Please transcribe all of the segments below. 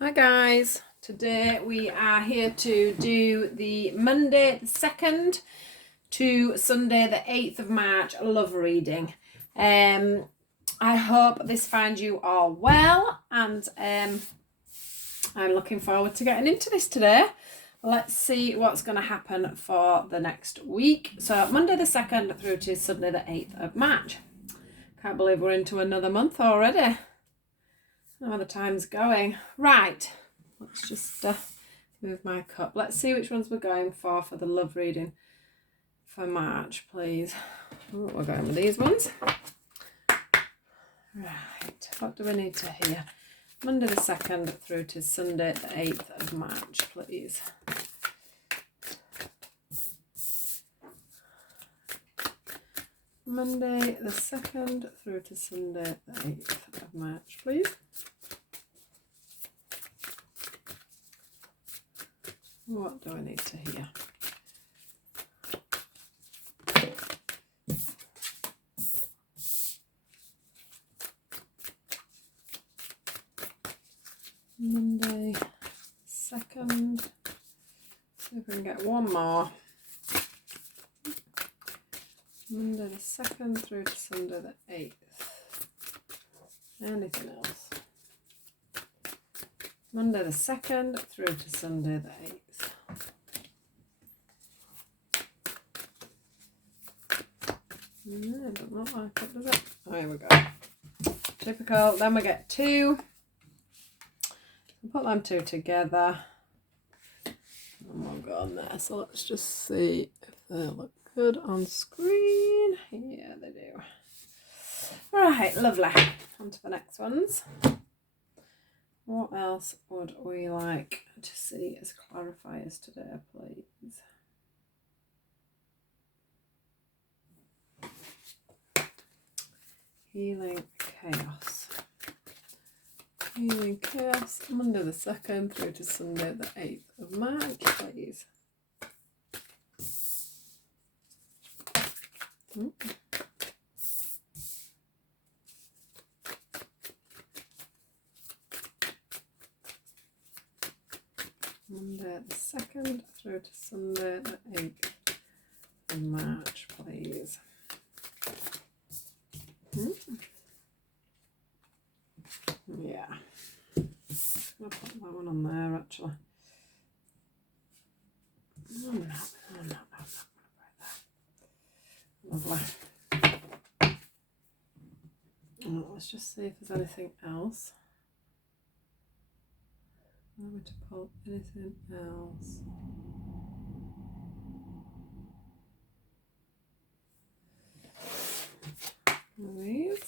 Hi guys, today we are here to do the Monday the 2nd to Sunday the 8th of March love reading. I hope this finds you all well, and I'm looking forward to getting into this today. Let's see what's going to happen for the next week. So Monday the 2nd through to Sunday the 8th of March. Can't believe we're into another month already. How the time's going. Right, let's just move my cup. Let's see which ones we're going for the love reading for March, please. Oh, we're going with these ones. Right, what do we need to hear? Monday the 2nd through to Sunday the 8th of March, please. Monday the 2nd through to Sunday the 8th of March, please. What do I need to hear? Monday 2nd. See if we can get one more. Monday the 2nd through to Sunday the 8th. Anything else? Monday the 2nd through to Sunday the 8th. No, it doesn't look like it, does it? Oh, here we go. Typical. Then we get two. We'll put them two together. And we'll go on there. So let's just see if they look good on screen. Yeah, they do. Right, lovely. On to the next ones. What else would we like to see as clarifiers today, please? Healing chaos. Healing chaos. Monday the 2nd through to Sunday the 8th of March, please. Monday the 2nd through to Sunday the 8th of March, please. Yeah. I'll put that one on there actually. No, I'm not going to put that. Lovely. Oh, let's just see if there's anything else. I'm going to pull anything else. These.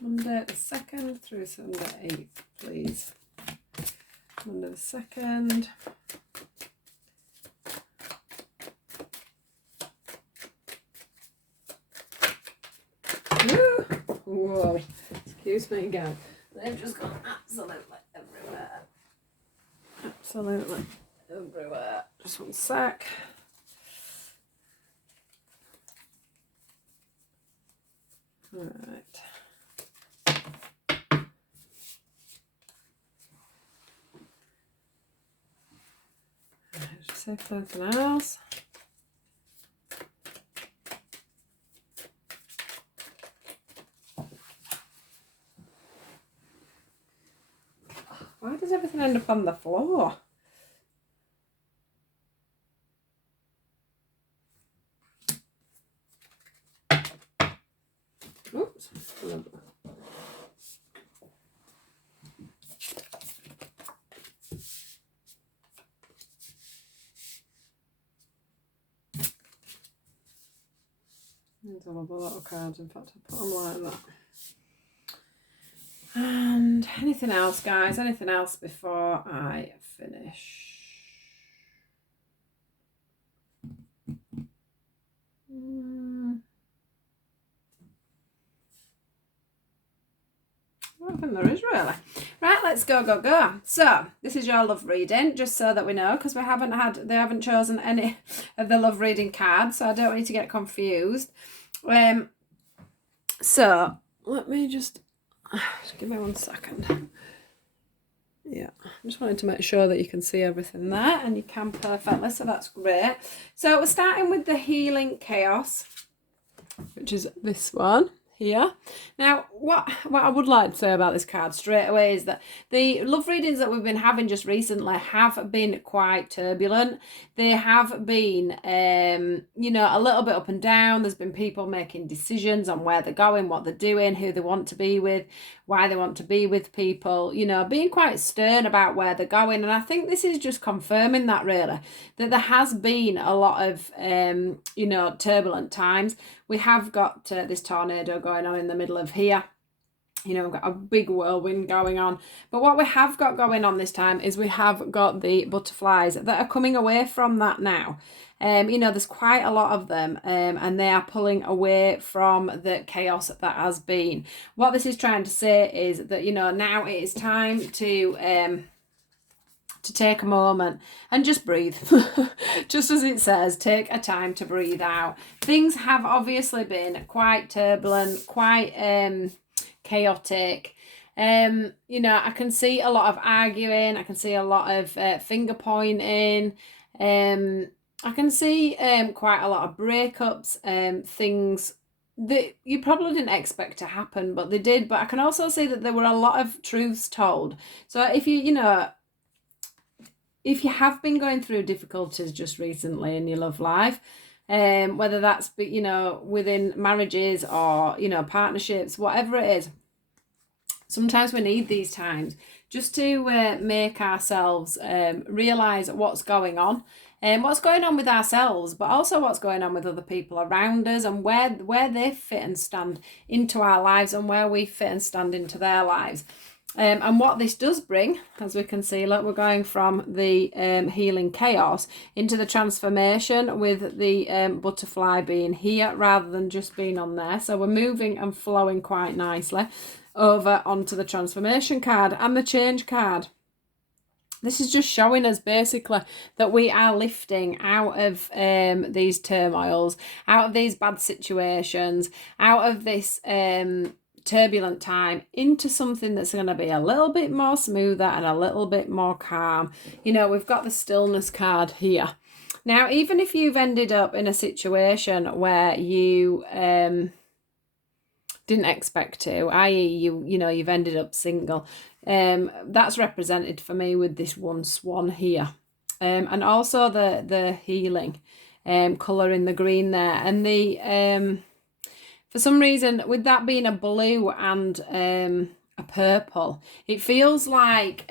Monday the 2nd through Sunday 8th, please. Monday the 2nd. Whoa, excuse me again. They've just gone absolutely everywhere. Absolutely everywhere. Just one sec. Alright. Just see if there's anything else. Why does everything end up on the floor? Oops. There's all of the little cards. In fact, I put them like that. And anything else, guys? Anything else before I finish? I don't think there is really. Right, let's go. So this is your love reading, just so that we know, because they haven't chosen any of the love reading cards, so I don't want you to get confused. So let me just give me 1 second. Yeah, I just wanted to make sure that you can see everything there, and you can perfectly, so that's great. So we're starting with the Healing Chaos, which is this one here. Now, what I would like to say about this card straight away is that the love readings that we've been having just recently have been quite turbulent. They have been, you know, a little bit up and down. There's been people making decisions on where they're going, what they're doing, who they want to be with, why they want to be with people, you know, being quite stern about where they're going. And I think this is just confirming that, really, that there has been a lot of, you know, turbulent times. We have got this tornado going on in the middle of here. You know, we've got a big whirlwind going on. But what we have got going on this time is we have got the butterflies that are coming away from that now. You know, there's quite a lot of them, and they are pulling away from the chaos that has been. What this is trying to say is that, you know, now it is time to take a moment and just breathe. Just as it says, take a time to breathe out. Things have obviously been quite turbulent, quite chaotic. You know, I can see a lot of arguing. I can see a lot of finger pointing. I can see quite a lot of breakups, things that you probably didn't expect to happen, but they did. But I can also see that there were a lot of truths told. So if you know, if you have been going through difficulties just recently in your love life, whether that's, you know, within marriages or, you know, partnerships, whatever it is, sometimes we need these times just to make ourselves realise what's going on. What's going on with ourselves, but also what's going on with other people around us, and where they fit and stand into our lives and where we fit and stand into their lives. And what this does bring, as we can see, look, we're going from the Healing Chaos into the transformation, with the butterfly being here rather than just being on there. So we're moving and flowing quite nicely over onto the transformation card and the change card. This is just showing us basically that we are lifting out of these turmoils, out of these bad situations, out of this turbulent time, into something that's going to be a little bit more smoother and a little bit more calm. You know, we've got the stillness card here. Now, even if you've ended up in a situation where you didn't expect to, i.e. you know, you've ended up single, that's represented for me with this one swan here, and also the healing colour in the green there, and the for some reason, with that being a blue and a purple, it feels like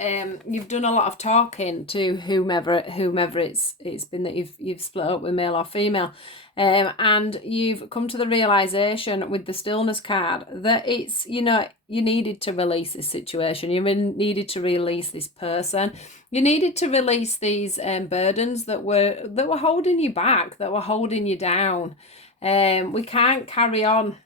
you've done a lot of talking to whomever it's been that you've split up with, male or female, and you've come to the realization with the stillness card that it's, you know, you needed to release this situation, you needed to release this person, you needed to release these burdens that were holding you back, that were holding you down. We can't carry on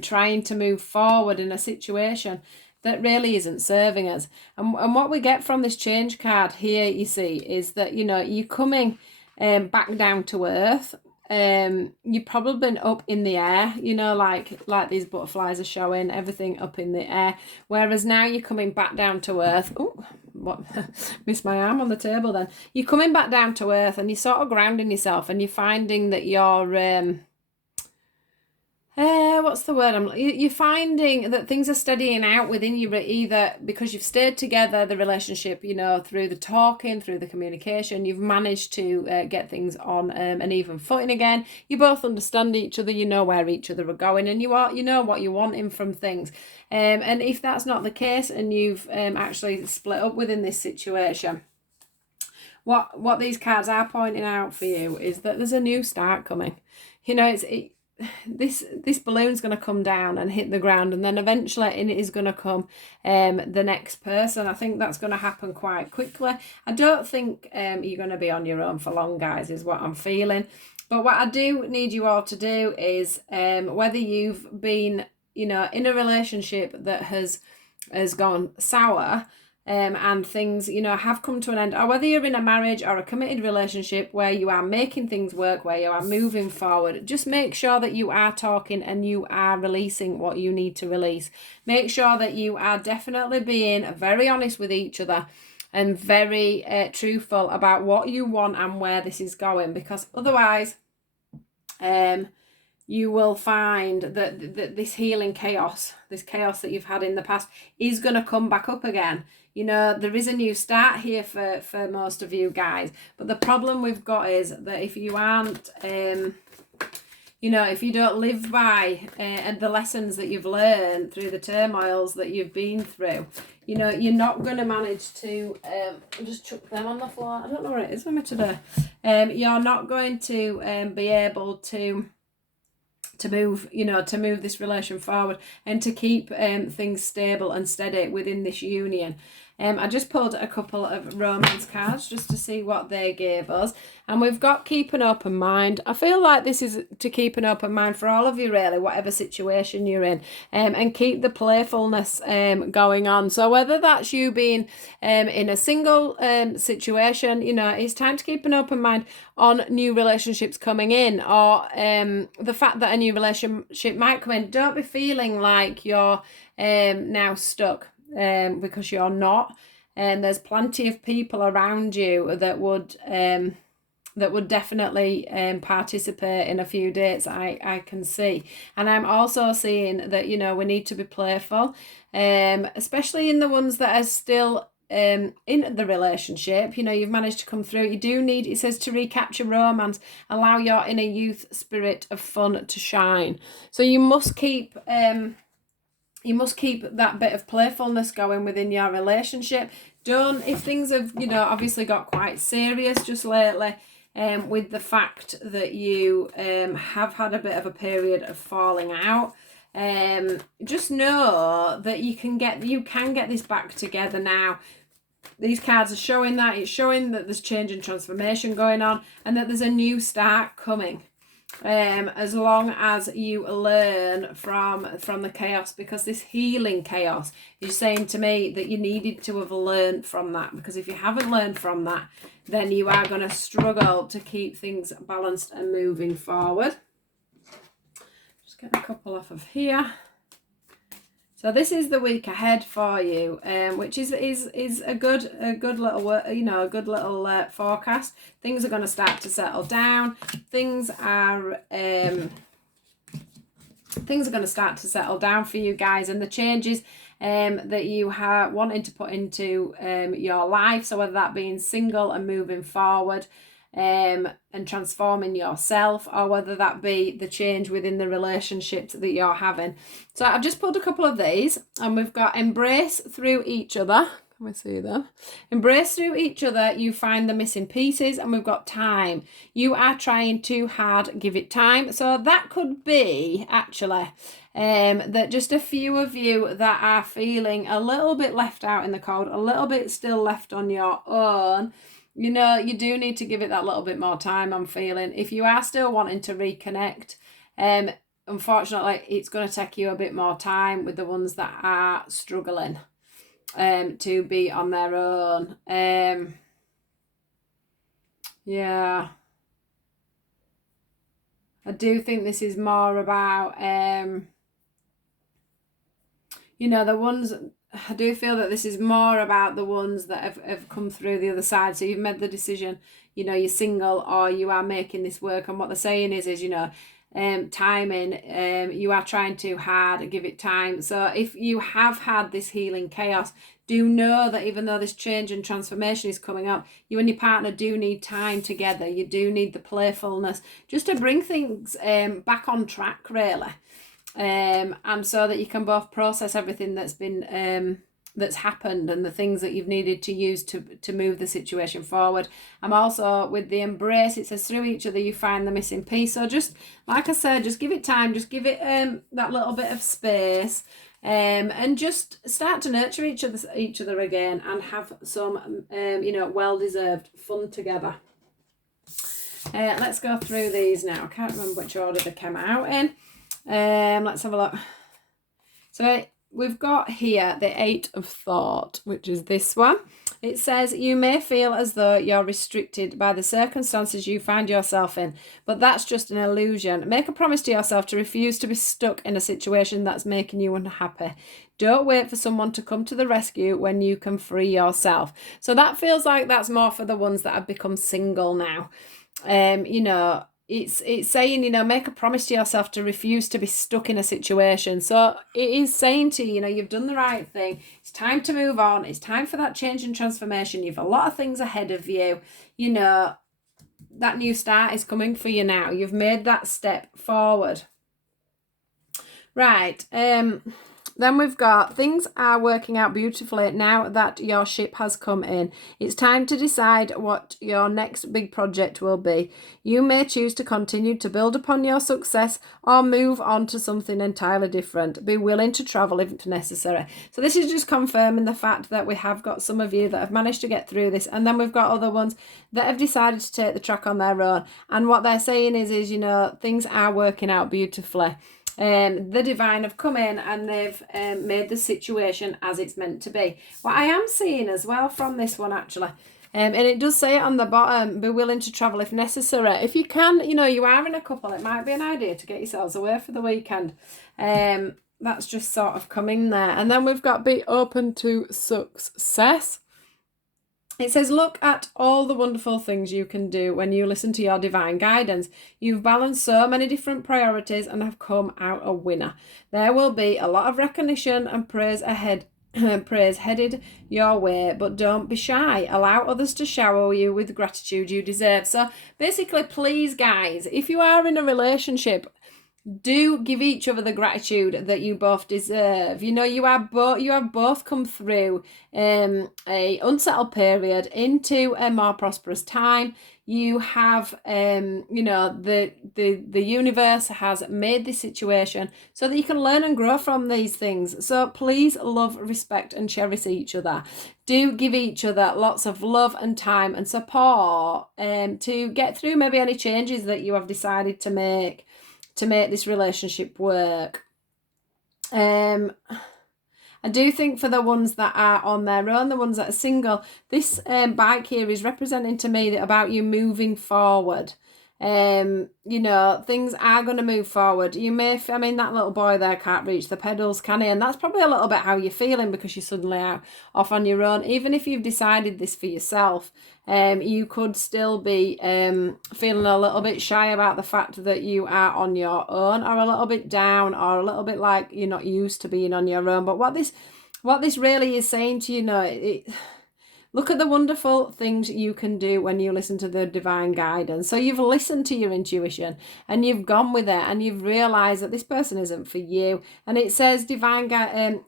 trying to move forward in a situation that really isn't serving us. And what we get from this change card here, you see, is that, you know, you're coming back down to earth. You've probably been up in the air, you know, like these butterflies are showing, everything up in the air. Whereas now you're coming back down to earth. Oh, what? Missed my arm on the table then. You're coming back down to earth, and you're sort of grounding yourself, and you're finding that you're what's the word? You're finding that things are steadying out within you, either because you've stayed together, the relationship, you know, through the talking, through the communication, you've managed to get things on an even footing again. You both understand each other, you know where each other are going, and you know what you're wanting from things. And if that's not the case, and you've actually split up within this situation, what these cards are pointing out for you is that there's a new start coming. You know, this balloon's going to come down and hit the ground, and then eventually in it is going to come the next person. I think that's going to happen quite quickly. I don't think you're going to be on your own for long, guys, is what I'm feeling. But what I do need you all to do is, whether you've been, you know, in a relationship that has gone sour, and things, you know, have come to an end, or whether you're in a marriage or a committed relationship where you are making things work, where you are moving forward, just make sure that you are talking and you are releasing what you need to release. Make sure that you are definitely being very honest with each other and very truthful about what you want and where this is going, because otherwise you will find that this healing chaos, this chaos that you've had in the past, is going to come back up again. You know, there is a new start here for most of you guys, but the problem we've got is that if you aren't, you know, if you don't live by the lessons that you've learned through the turmoils that you've been through, you know, you're not going to manage to, just chuck them on the floor. I don't know where it is for me today. You're not going to be able to move, you know, to move this relation forward and to keep things stable and steady within this union. I just pulled a couple of romance cards just to see what they gave us. And we've got keep an open mind. I feel like this is to keep an open mind for all of you, really, whatever situation you're in, and keep the playfulness going on. So whether that's you being in a single situation, you know, it's time to keep an open mind on new relationships coming in, or the fact that a new relationship might come in. Don't be feeling like you're now stuck. Because you're not, and there's plenty of people around you that would definitely participate in a few dates. I can see, and I'm also seeing that, you know, we need to be playful, especially in the ones that are still in the relationship. You know, you've managed to come through. You do need, it says, to recapture romance, allow your inner youth spirit of fun to shine. So you must keep that bit of playfulness going within your relationship. Don't, if things have, you know, obviously got quite serious just lately, with the fact that you have had a bit of a period of falling out, just know that you can get this back together now. These cards are showing that. It's showing that there's change and transformation going on, and that there's a new start coming. As long as you learn from the chaos, because this healing chaos is saying to me that you needed to have learned from that, because if you haven't learned from that, then you are going to struggle to keep things balanced and moving forward. Just get a couple off of here. So this is the week ahead for you, which is a good little, you know, a good little forecast. Things are going to start to settle down. Things are going to start to settle down for you guys, and the changes that you are wanting to put into your life. So whether that being single and moving forward, and transforming yourself, or whether that be the change within the relationships that you're having. So I've just pulled a couple of these, and we've got embrace through each other. Can we see them? Embrace through each other, you find the missing pieces, and we've got time. You are trying too hard, give it time. So that could be actually that just a few of you that are feeling a little bit left out in the cold, a little bit still left on your own. You know, you do need to give it that little bit more time, I'm feeling. If you are still wanting to reconnect, unfortunately, it's going to take you a bit more time with the ones that are struggling to be on their own. Yeah. I do think this is more about, you know, the ones... I do feel that this is more about the ones that have come through the other side. So you've made the decision, you know, you're single, or you are making this work. And what they're saying is you know, timing, you are trying too hard, give it time. So if you have had this healing chaos, do know that even though this change and transformation is coming up, you and your partner do need time together. You do need the playfulness just to bring things back on track, really. And so that you can both process everything that's been that's happened, and the things that you've needed to use to move the situation forward. I'm also with the embrace, it says through each other you find the missing piece. So just like I said, just give it time, just give it that little bit of space, and just start to nurture each other again, and have some you know, well-deserved fun together. Let's go through these now. I can't remember which order they came out in. Let's have a look. So we've got here the 8 of Thought, which is this one. It says, you may feel as though you're restricted by the circumstances you find yourself in, but that's just an illusion. Make a promise to yourself to refuse to be stuck in a situation that's making you unhappy. Don't wait for someone to come to the rescue when you can free yourself. So that feels like that's more for the ones that have become single now. You know, it's saying, you know, make a promise to yourself to refuse to be stuck in a situation. So it is saying to you, you know, you've done the right thing. It's time to move on. It's time for that change and transformation. You've a lot of things ahead of you. You know, that new start is coming for you now. You've made that step forward. Right. Then we've got, things are working out beautifully now that your ship has come in. It's time to decide what your next big project will be. You may choose to continue to build upon your success or move on to something entirely different. Be willing to travel if necessary. So this is just confirming the fact that we have got some of you that have managed to get through this, and then we've got other ones that have decided to take the track on their own. And what they're saying is, you know, things are working out beautifully. The divine have come in and they've made the situation as it's meant to be. What I am seeing as well from this one, actually, and it does say it on the bottom, be willing to travel if necessary. If you can, you know, you are in a couple, it might be an idea to get yourselves away for the weekend. That's just sort of coming there. And then we've got be open to success. It says, look at all the wonderful things you can do when you listen to your divine guidance. You've balanced so many different priorities and have come out a winner. There will be a lot of recognition and praise ahead. Praise headed your way, but don't be shy. Allow others to shower you with gratitude you deserve. So basically, please, guys, if you are in a relationship, do give each other the gratitude that you both deserve. You know, you have both come through a unsettled period into a more prosperous time. You have you know, the universe has made this situation so that you can learn and grow from these things. So please love, respect and cherish each other. Do give each other lots of love and time and support to get through maybe any changes that you have decided to make this relationship work. I do think for the ones that are on their own, the ones that are single, this bike here is representing to me that about you moving forward. You know, things are going to move forward. You may, I mean, that little boy there can't reach the pedals, can he? And that's probably a little bit how you're feeling because you're suddenly out off on your own. Even if you've decided this for yourself, you could still be feeling a little bit shy about the fact that you are on your own, or a little bit down, or a little bit like you're not used to being on your own. But what this really is saying to you, look at the wonderful things you can do when you listen to the divine guidance. So you've listened to your intuition and you've gone with it and you've realised that this person isn't for you. And it says divine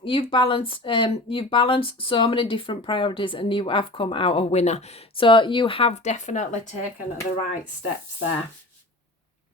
you've balanced so many different priorities and you have come out a winner. So you have definitely taken the right steps there.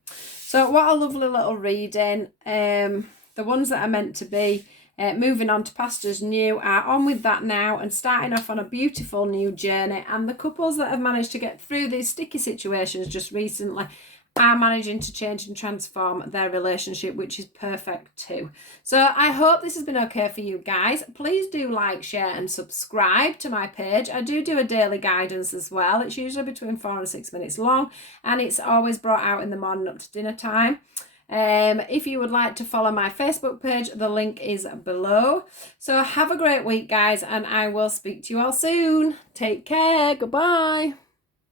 So what a lovely little reading. The ones that are meant to be moving on to pastures new are on with that now and starting off on a beautiful new journey. And the couples that have managed to get through these sticky situations just recently are managing to change and transform their relationship, which is perfect too. So I hope this has been okay for you guys. Please do like, share and subscribe to my page. I do a daily guidance as well. It's usually between 4 and 6 minutes long and it's always brought out in the morning up to dinner time. If you would like to follow my Facebook page, the link is below. So have a great week, guys, and I will speak to you all soon. Take care. Goodbye.